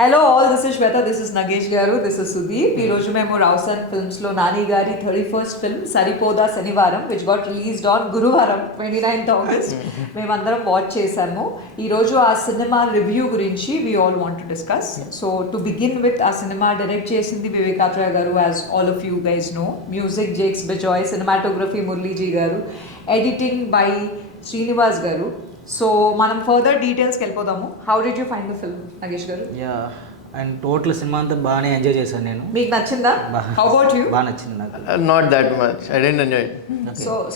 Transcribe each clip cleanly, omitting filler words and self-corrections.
Hello all, this is Shweta, this is Nagesh గారు, this is Sudeep. ఈ రోజు మేము రావుసన్ ఫిల్మ్స్లో నాని గారి 31st ఫిల్మ్ సరిపోదా శనివారం విచ్ గాట్ రిలీజ్డ్ ఆన్ గురువారం 29th ఆగస్ట్ మేమందరం వాచ్ చేశాము. ఈరోజు ఆ సినిమా రివ్యూ గురించి we all want to discuss. So to begin with, ఆ సినిమా డైరెక్ట్ చేసింది Vivek Athreya garu, as all of you guys know. Music Jakes Bejoy, cinematography Murali G garu, editing by Srinivas గారు. సో మనం ఫర్దర్ డీటెయిల్స్కి వెళ్ళిపోదాము. How did you find the film, Nagesh garu? And total cinema అంతా బాగానే enjoy చేశాను నేను. మీకు నచ్చిందా? How about you? బాగా నచ్చింది నాకు. Not that much, I didn't enjoy.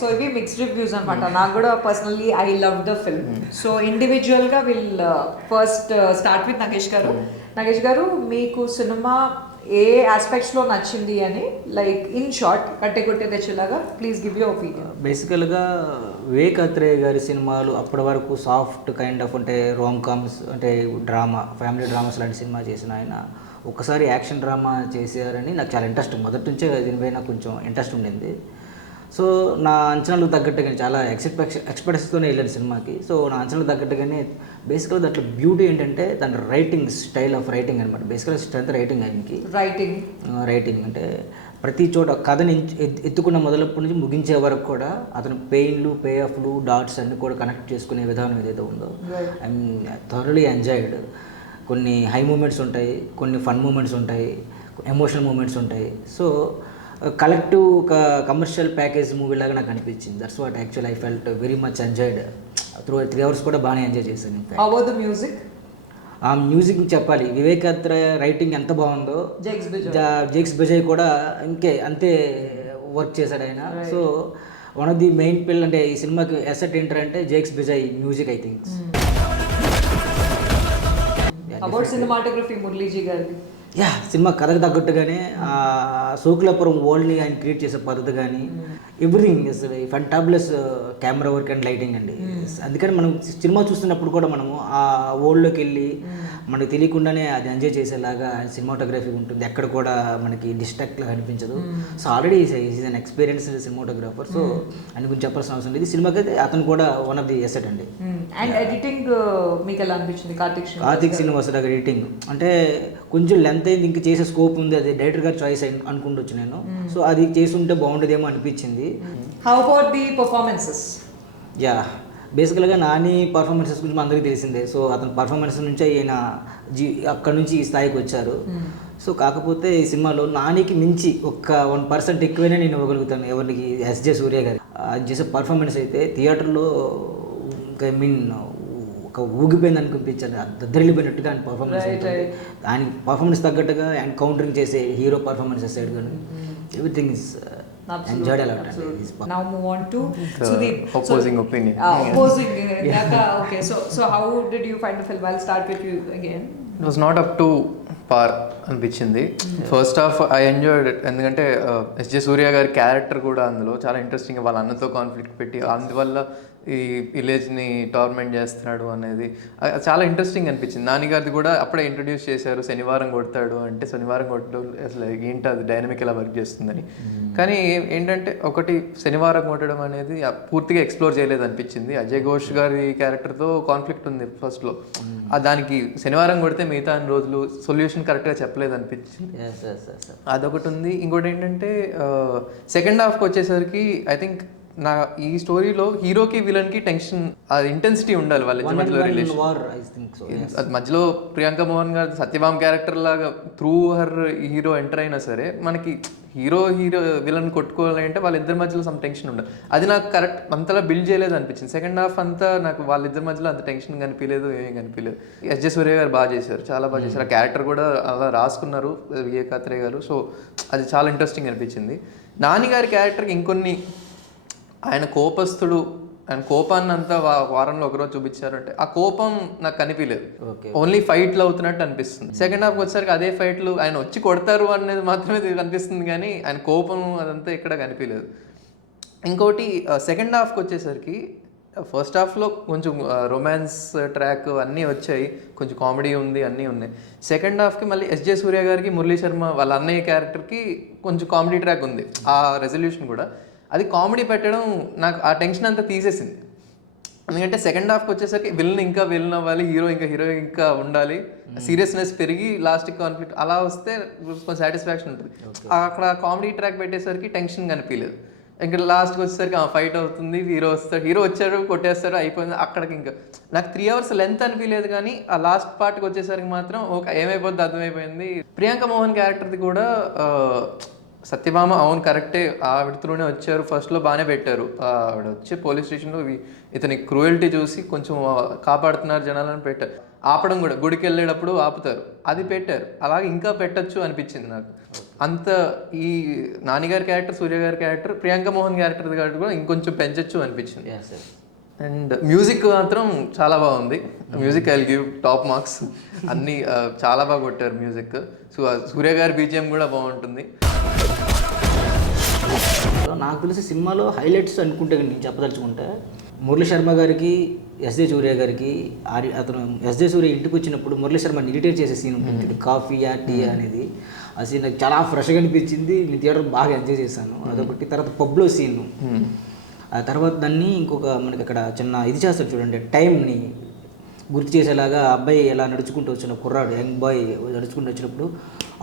So ఇవి మిక్స్డ్ రివ్యూస్ అనమాట. నాకు కూడా personally I love the film. So ఇండివిజువల్గా will first start with Nagesh garu. Nagesh గారు, మీకు సినిమా ఏ ఆస్పెక్ట్స్లో నచ్చింది అని, లైక్ ఇన్ షార్ట్ కట్టే కొట్టే తెచ్చేలాగా ప్లీజ్ గివ్ యూ ఒపీనియన్. బేసికల్గా వివేకాత్రేయ గారి సినిమాలు అప్పటి వరకు సాఫ్ట్ కైండ్ ఆఫ్ అంటే రోమ్ కామ్స్ అంటే డ్రామా, ఫ్యామిలీ డ్రామాస్ లాంటి సినిమా చేసిన ఆయన ఒక్కసారి యాక్షన్ డ్రామా చేశారని నాకు చాలా ఇంట్రెస్ట్, మొదటి నుంచే దీనిపైన కొంచెం ఇంట్రెస్ట్ ఉండింది. సో నా అంచనాలకు తగ్గట్టుగానే చాలా ఎక్స్పెక్టేషన్స్తోనే వెళ్ళాను సినిమాకి. సో నా అంచనాలకు తగ్గట్టుగానే బేసికల్గా దాంట్లో బ్యూటీ ఏంటంటే దాని రైటింగ్, స్టైల్ ఆఫ్ రైటింగ్ అనమాట. బేసికల్గా స్ట్రెంత్ రైటింగ్ ఆయనకి. రైటింగ్ అంటే ప్రతి చోట కథని ఎత్తుకున్న మొదలప్పటి నుంచి ముగించే వరకు కూడా అతను పెయిన్లు, పే ఆఫ్లు, డాట్స్ అన్నీ కూడా కనెక్ట్ చేసుకునే విధానం ఏదైతే ఉందో ఐఎమ్ థరోలీ ఎంజాయ్డ్. కొన్ని హై మూమెంట్స్ ఉంటాయి, కొన్ని ఫన్ మూమెంట్స్ ఉంటాయి, ఎమోషనల్ మూమెంట్స్ ఉంటాయి. సో కలెక్టివ్ ఒక కమర్షియల్ ప్యాకేజ్ మూవీ లాగా నాకు అనిపించింది. That's what actual I felt very much enjoyed. Through 3 hours కూడా బాగానే ఎంజాయ్ చేశాను. మ్యూజిక్, ఆ మ్యూజిక్ చెప్పాలి, వివేకాత్రయ రైటింగ్ ఎంత బాగుందో జేక్స్ బిజయ్ కూడా అంతే వర్క్ చేశాడు ఆయన. So one of the main pill అంటే ఈ సినిమాకి ఎసెట్ ఏంటంటే Jakes Bejoy music I think. About cinematography Murali G గారిది. సినిమా కథకు తగ్గట్టుగానే శోకులాపురం వరల్డ్ని ఆయన క్రియేట్ చేసే పద్ధతి కానీ everything is fantabulous camera work and lighting అండి. అందుకని మనం సినిమా చూస్తున్నప్పుడు కూడా మనము ఆ వరల్డ్లోకి వెళ్ళి మనకు తెలియకుండానే అది ఎంజాయ్ చేసేలాగా సినిమాటోగ్రఫీ ఉంటుంది. ఎక్కడ కూడా మనకి డిస్ట్రాక్ట్గా అనిపించదు. So already is an experience cinematographer. So అని గురించి చెప్పాల్సిన అవసరం లేదు. సినిమాకి అయితే అతను కూడా వన్ ఆఫ్ ది ఎసెట్ అండి. అండ్ ఎడిటింగ్ మీకు ఎలా అనిపించింది? కార్తిక్ శ్రీనివాస్ గారి ఎడిటింగ్ అంటే కొంచెం లెంత్ అయింది, ఇంక చేసే స్కోప్ ఉంది, అది డైరెక్టర్ గారి చాయిస్ అనుకుంటొచ్చు నేను. సో అది చేస్తుంటే బాగుండేదేమో అనిపించింది. How about the performances? బేసికల్గా నాని పర్ఫార్మెన్సెస్ గురించి అందరికీ తెలిసిందే. సో అతని పర్ఫార్మెన్స్ నుంచి ఆయన అక్కడి నుంచి ఈ స్థాయికి వచ్చారు. సో కాకపోతే ఈ సినిమాలో నానికి మించి ఒక 1% ఎక్కువైనా నేను ఇవ్వగలుగుతాను ఎవరికి, ఎస్జే సూర్య గారి అది చేసే పర్ఫార్మెన్స్ అయితే థియేటర్లో ఐ మీన్ ఒక ఊగిపోయింది అనిపించారు, దద్దరిల్లిపోయినట్టుగా ఆయన పర్ఫార్మెన్స్. ఆయన పర్ఫార్మెన్స్ తగ్గట్టుగా ఆయన కౌంటరింగ్ చేసే హీరో పర్ఫార్మెన్సెస్ సైడ్ కానీ everything is enjoyed a lot. Now move on to Sudeep. Opposing opinion. Opposing. Okay, so how did you find the film? I'll start with you again. It was not up to par అనిపించింది. First half I enjoyed it. ఎందుకంటే SJ సూర్య గారి character కూడా అందులో చాలా interesting. వాళ్ళ అన్నతో conflict పెట్టి అందువల్ల ఈ విలేజ్ని టోర్మెంట్ చేస్తున్నాడు అనేది చాలా ఇంట్రెస్టింగ్ అనిపించింది. నాన్నగారిది కూడా అప్పుడే ఇంట్రడ్యూస్ చేశారు, శనివారం కొడతాడు అంటే శనివారం కొట్టడం అసలు ఏంటి అది డైనమిక్ ఎలా వర్క్ చేస్తుందని. కానీ ఏంటంటే ఒకటి శనివారం కొట్టడం అనేది పూర్తిగా ఎక్స్ప్లోర్ చేయలేదు అనిపించింది. అజయ్ ఘోష్ గారి క్యారెక్టర్తో కాన్ఫ్లిక్ట్ ఉంది ఫస్ట్లో, దానికి శనివారం కొడితే మిగతా రోజులు సొల్యూషన్ కరెక్ట్గా చెప్పలేదు అనిపించింది. అదొకటి ఉంది. ఇంకోటి ఏంటంటే సెకండ్ హాఫ్కి వచ్చేసరికి ఐ థింక్ నా ఈ స్టోరీలో హీరోకి విలన్కి టెన్షన్, అది ఇంటెన్సిటీ ఉండాలి వాళ్ళ మధ్యలో రిలేషన్. అది మధ్యలో ప్రియాంక మోహన్ గారు సత్యభామ క్యారెక్టర్ లాగా త్రూ హర్ హీరో ఎంటర్ అయినా సరే మనకి హీరో విలన్ కొట్టుకోవాలంటే వాళ్ళిద్దరి మధ్యలో సమ్ టెన్షన్ ఉండాలి. అది నాకు కరెక్ట్ అంతలా బిల్డ్ చేయలేదు అనిపించింది. సెకండ్ హాఫ్ అంతా నాకు వాళ్ళిద్దరి మధ్యలో అంత టెన్షన్ కనిపించలేదు, ఏం కనిపించలేదు. ఎస్జే సూర్య గారు బాగా చేశారు, చాలా బాగా చేశారు. ఆ క్యారెక్టర్ కూడా అలా రాసుకున్నారు వివేకాత్రేయ గారు. సో అది చాలా ఇంట్రెస్టింగ్ అనిపించింది. నాని గారి క్యారెక్టర్కి ఇంకొన్ని, ఆయన కోపస్తుడు, ఆయన కోపాన్ని అంతా వారంలో ఒకరోజు చూపించారంటే ఆ కోపం నాకు కనిపించలేదు. ఓన్లీ ఫైట్లు అవుతున్నట్టు అనిపిస్తుంది. సెకండ్ హాఫ్కి వచ్చేసరికి అదే ఫైట్లు ఆయన వచ్చి కొడతారు అనేది మాత్రమే కనిపిస్తుంది, కానీ ఆయన కోపం అదంతా ఎక్కడ కనిపించలేదు. ఇంకోటి సెకండ్ హాఫ్కి వచ్చేసరికి ఫస్ట్ హాఫ్లో కొంచెం రొమాన్స్ ట్రాక్ అన్నీ వచ్చాయి, కొంచెం కామెడీ ఉంది, అన్నీ ఉన్నాయి. సెకండ్ హాఫ్కి మళ్ళీ ఎస్జే సూర్య గారికి మురళీ శర్మ వాళ్ళ అన్నయ్య క్యారెక్టర్కి కొంచెం కామెడీ ట్రాక్ ఉంది. ఆ రెజల్యూషన్ కూడా అది కామెడీ పెట్టడం నాకు ఆ టెన్షన్ అంతా తీసేసింది. ఎందుకంటే సెకండ్ హాఫ్కి వచ్చేసరికి విలన్ ఇంకా విలన్ అవ్వాలి, హీరో ఇంకా ఉండాలి, సీరియస్నెస్ పెరిగి లాస్ట్ కాన్ఫ్లిక్ట్ అలా వస్తే కొంచెం సాటిస్ఫాక్షన్ ఉంటుంది. అక్కడ కామెడీ ట్రాక్ పెట్టేసరికి టెన్షన్ కనిపించలేదు. ఇంకా లాస్ట్కి వచ్చేసరికి ఫైట్ అవుతుంది, హీరో వచ్చాడు కొట్టేస్తాడు అయిపోయింది అక్కడికి. ఇంకా నాకు 3 hours లెంత్ అనిపించలేదు, కానీ ఆ లాస్ట్ పార్ట్కి వచ్చేసరికి మాత్రం ఓకే ఏమైపోద్ది అర్థమైపోయింది. ప్రియాంక మోహన్ క్యారెక్టర్ది కూడా సత్యభామ అవును కరెక్టే, ఆవిడ త్రూనే వచ్చారు, ఫస్ట్లో బాగానే పెట్టారు. ఆవిడ వచ్చి పోలీస్ స్టేషన్లో ఇతని క్రూయల్టీ చూసి కొంచెం కాపాడుతున్నారు జనాలను పెట్టారు. ఆపడం కూడా గుడికి వెళ్ళేటప్పుడు ఆపుతారు, అది పెట్టారు. అలాగే ఇంకా పెట్టచ్చు అనిపించింది నాకు. అంత ఈ నానిగారి క్యారెక్టర్, సూర్య గారి క్యారెక్టర్, ప్రియాంక మోహన్ క్యారెక్టర్ కూడా ఇంకొంచెం పెంచచ్చు అనిపించింది. అండ్ మ్యూజిక్ మాత్రం చాలా బాగుంది. Music I will give top marks. అన్నీ చాలా బాగా కొట్టారు మ్యూజిక్. సూర్య గారి బీజిఎం కూడా బాగుంటుంది. నాకు తెలిసి సినిమాలో హైలైట్స్ అనుకుంటే నేను చెప్పదలుచుకుంటే మురళీ శర్మ గారికి, ఎస్జే సూర్య గారికి, అతను ఎస్జే సూర్య ఇంటికి వచ్చినప్పుడు మురళీ శర్మ ఇరిటేట్ చేసే సీన్ ఉంటుంది, కాఫీయా టీ అనేది. ఆ సీన్ నాకు చాలా ఫ్రెష్గా అనిపించింది, నేను థియేటర్ బాగా ఎంజాయ్ చేశాను. అదొకటి. తర్వాత పబ్లో సీన్, ఆ తర్వాత దాన్ని ఇంకొక మనకి అక్కడ చిన్న ఇది చేస్తారు చూడండి, టైంని గుర్తు చేసేలాగా అబ్బాయి ఎలా నడుచుకుంటూ వచ్చిన కుర్రాడు యంగ్ బాయ్ నడుచుకుంటూ వచ్చినప్పుడు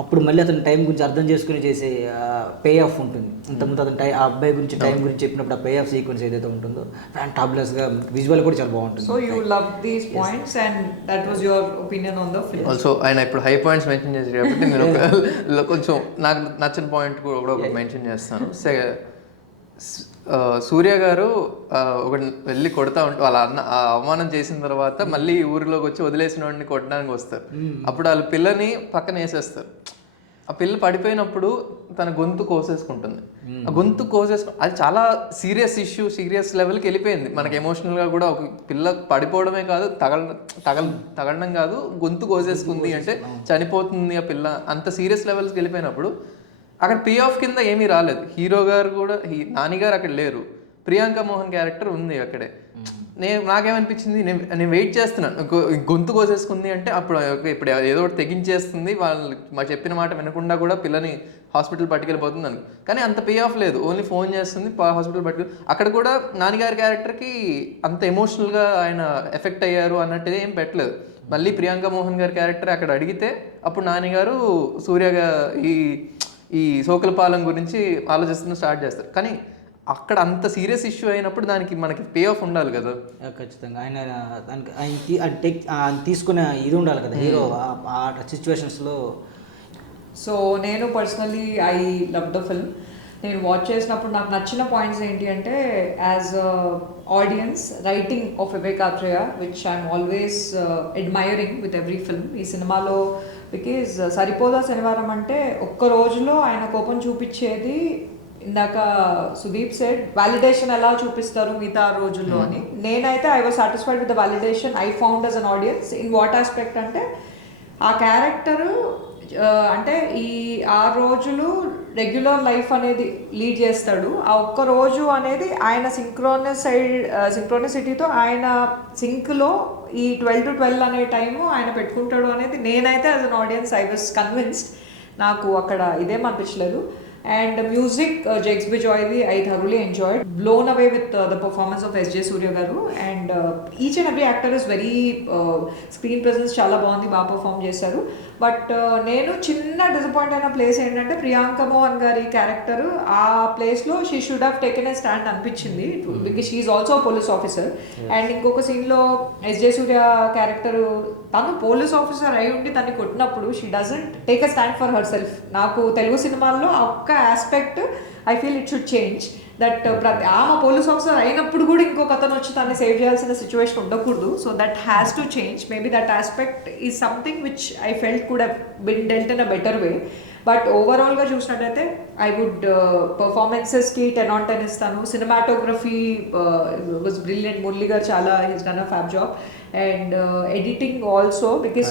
అప్పుడు మళ్ళీ అతను టైం గురించి అర్థం చేసుకుని చేసే పే ఆఫ్ ఉంటుంది. ఇంతకుముందు అతను ఆ అబ్బాయి గురించి టైం గురించి చెప్పినప్పుడు ఆ పే ఆఫ్ సీక్వెన్స్ ఏదైతే ఉంటుందో ఫ్యాంటాబులస్గా విజువల్ కూడా చాలా బాగుంటుంది. So you love these points and that was your opinion on the film. Also ఆయన ఇప్పుడు హై పాయింట్స్ మెన్షన్ చేశారు కాబట్టి నేను కొంచెం నాకు నచ్చిన పాయింట్ కూడా ఒకటి మెన్షన్ చేస్తాను. సూర్య గారు ఒక వెళ్ళి కొడతా ఉంటే వాళ్ళ అన్న అవమానం చేసిన తర్వాత మళ్ళీ ఊరిలోకి వచ్చి వదిలేసిన వాడిని కొట్టడానికి వస్తారు. అప్పుడు వాళ్ళ పిల్లని పక్కన వేసేస్తారు. ఆ పిల్ల పడిపోయినప్పుడు తన గొంతు కోసేసుకుంటుంది. ఆ గొంతు అది చాలా సీరియస్ ఇష్యూ, సీరియస్ లెవెల్కి వెళ్ళిపోయింది. మనకి ఎమోషనల్గా కూడా ఒక పిల్ల పడిపోవడమే కాదు, తగలడం కాదు, గొంతు కోసేసుకుంది అంటే చనిపోతుంది ఆ పిల్ల, అంత సీరియస్ లెవెల్స్కి వెళ్ళిపోయినప్పుడు అక్కడ పే ఆఫ్ కింద ఏమీ రాలేదు. హీరో గారు కూడా నానిగారు అక్కడ లేరు, ప్రియాంక మోహన్ క్యారెక్టర్ ఉంది అక్కడే. నాకేమనిపించింది, నేను వెయిట్ చేస్తున్నాను, గొంతు కోసేసుకుంది అంటే అప్పుడు ఇప్పుడు ఏదో ఒకటి తెగించేస్తుంది, వాళ్ళు మా చెప్పిన మాట వినకుండా కూడా పిల్లని హాస్పిటల్ పట్టుకెళ్ళిపోతుంది అనుకో. కానీ అంత పే ఆఫ్ లేదు, ఓన్లీ ఫోన్ చేస్తుంది, హాస్పిటల్ పట్టుకెళ్ళి. అక్కడ కూడా నానిగారి క్యారెక్టర్కి అంత ఎమోషనల్గా ఆయన ఎఫెక్ట్ అయ్యారు అన్నట్టుగా ఏం పెట్టలేదు. మళ్ళీ ప్రియాంక మోహన్ గారి క్యారెక్టర్ అక్కడ అడిగితే అప్పుడు నానిగారు సూర్యగా ఈ సోకులపాలెం గురించి ఆలోచిస్తున్న స్టార్ట్ చేస్తారు. కానీ అక్కడ అంత సీరియస్ ఇష్యూ అయినప్పుడు దానికి మనకి పే ఆఫ్ ఉండాలి కదా. ఖచ్చితంగా దానికి ఆయన తీసుకునే ఇది ఉండాలి కదా హీరో ఆ సిచ్యువేషన్స్లో. సో నేను personally I love the film. నేను వాచ్ చేసినప్పుడు నాకు నచ్చిన పాయింట్స్ ఏంటి అంటే, as audience writing of Vivek Athreya which I'm always admiring with every film ఈ సినిమాలో. బికాజ్ సరిపోదా శనివారం అంటే ఒక్క రోజులో ఆయన కోపం చూపించేది, ఇందాక సుదీప్ సెడ్ వాలిడేషన్ ఎలా చూపిస్తారు మిగతా రోజుల్లో అని. నేనైతే I was satisfied with the validation I found as an audience. In what aspect అంటే, ఆ క్యారెక్టరు అంటే ఈ 6 రోజులు రెగ్యులర్ లైఫ్ అనేది లీడ్ చేస్తాడు. ఆ ఒక్క రోజు అనేది ఆయన సింక్రోనిసిటీతో ఆయన సింక్లో ఈ 12 to 12 అనే టైము ఆయన పెట్టుకుంటాడు అనేది నేనైతే as an audience I was convinced. నాకు అక్కడ ఇదేం అనిపించలేదు. And music, Jexby Joyvi, I thoroughly enjoyed. Blown away with the performance of S.J. Surya garu, and each and every actor is very screen presence chala bagundi, baga perform chesaru. But nenu chinna disappoint aina place entante Priyanka Mohan gari character aa place lo she should have taken a stand anpichindi, because she is also a police officer. And inkoka scene lo S.J. Surya character tanu police officer ayi undi tanni kottinappudu she doesn't take a stand for herself. Naaku Telugu సినిమాల్లో aspect I feel it should change. That ఆమె police officer అయినప్పుడు కూడా ఇంకొక అతను వచ్చి తను save చేయాల్సిన situation ఉండకూడదు. So that has to change. Maybe that aspect is something which I felt could have been dwelt in a better way. But ఓవరాల్గా చూసినట్టయితే ఐ వుడ్ పర్ఫార్మెన్సెస్కి 10 on 10 ఇస్తాను. Cinematography was brilliant. మురళి గారు చాలా he's done a fab job. And editing also, because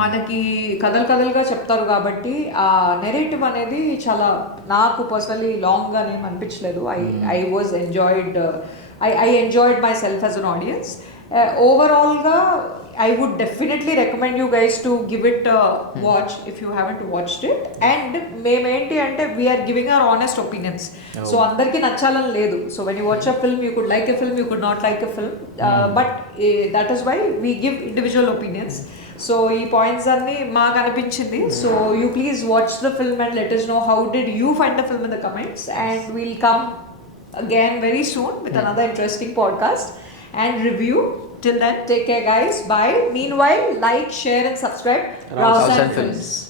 మనకి కథలుగా చెప్తారు కాబట్టి ఆ నెరేటివ్ అనేది చాలా నాకు పర్సనలీ లాంగ్గా ఏం అనిపించలేదు. I was enjoyed my self as an audience. ఓవరాల్గా I would definitely recommend you guys to give it a watch if you haven't watched it. And మేమేంటి అంటే we are giving our honest opinions. So అందరికీ నచ్చాలని లేదు. So when you watch a film you could like a film, you could not like a film, but that is why we give individual opinions. So ఈ points అన్ని మాకు అనిపించింది. So you please watch the film and let us know how did you find the film in the comments, and we'll come again very soon with another interesting podcast and review. Till then, take care guys, bye. Meanwhile, like, share and subscribe Raus and Films. Films.